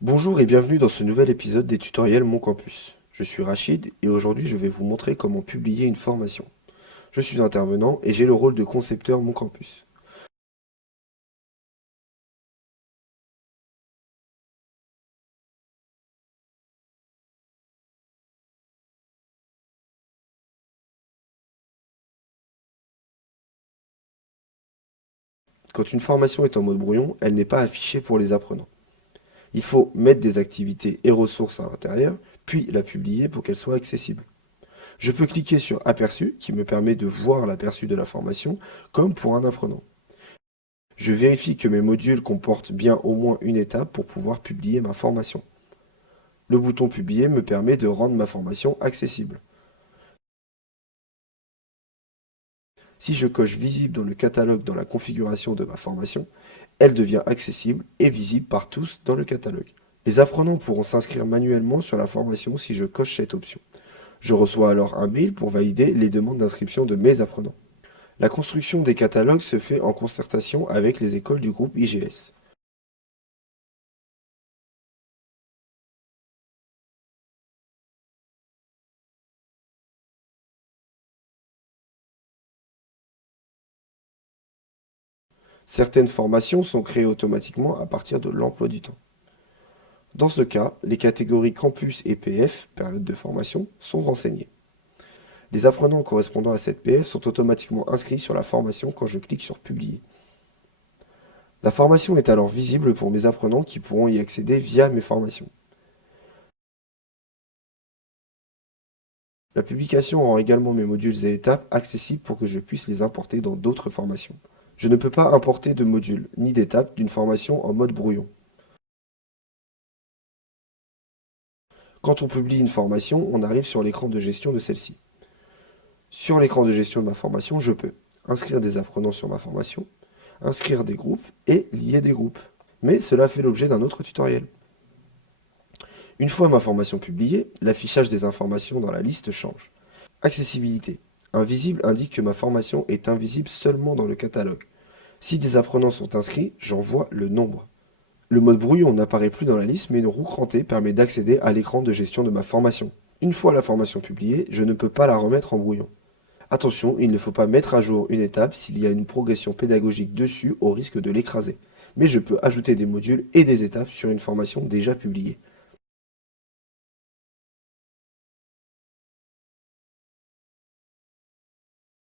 Bonjour et bienvenue dans ce nouvel épisode des tutoriels Mon Campus. Je suis Rachid et aujourd'hui je vais vous montrer comment publier une formation. Je suis intervenant et j'ai le rôle de concepteur Mon Campus. Quand une formation est en mode brouillon, elle n'est pas affichée pour les apprenants. Il faut mettre des activités et ressources à l'intérieur, puis la publier pour qu'elle soit accessible. Je peux cliquer sur Aperçu qui me permet de voir l'aperçu de la formation comme pour un apprenant. Je vérifie que mes modules comportent bien au moins une étape pour pouvoir publier ma formation. Le bouton Publier me permet de rendre ma formation accessible. Si je coche Visible dans le catalogue dans la configuration de ma formation, elle devient accessible et visible par tous dans le catalogue. Les apprenants pourront s'inscrire manuellement sur la formation si je coche cette option. Je reçois alors un mail pour valider les demandes d'inscription de mes apprenants. La construction des catalogues se fait en concertation avec les écoles du groupe IGS. Certaines formations sont créées automatiquement à partir de l'emploi du temps. Dans ce cas, les catégories campus et PF, période de formation, sont renseignées. Les apprenants correspondant à cette PF sont automatiquement inscrits sur la formation quand je clique sur Publier. La formation est alors visible pour mes apprenants qui pourront y accéder via mes formations. La publication rend également mes modules et étapes accessibles pour que je puisse les importer dans d'autres formations. Je ne peux pas importer de modules ni d'étapes d'une formation en mode brouillon. Quand on publie une formation, on arrive sur l'écran de gestion de celle-ci. Sur l'écran de gestion de ma formation, je peux inscrire des apprenants sur ma formation, inscrire des groupes et lier des groupes. Mais cela fait l'objet d'un autre tutoriel. Une fois ma formation publiée, l'affichage des informations dans la liste change. Accessibilité. Invisible indique que ma formation est invisible seulement dans le catalogue. Si des apprenants sont inscrits, j'en vois le nombre. Le mode brouillon n'apparaît plus dans la liste, mais une roue crantée permet d'accéder à l'écran de gestion de ma formation. Une fois la formation publiée, je ne peux pas la remettre en brouillon. Attention, il ne faut pas mettre à jour une étape s'il y a une progression pédagogique dessus au risque de l'écraser. Mais je peux ajouter des modules et des étapes sur une formation déjà publiée.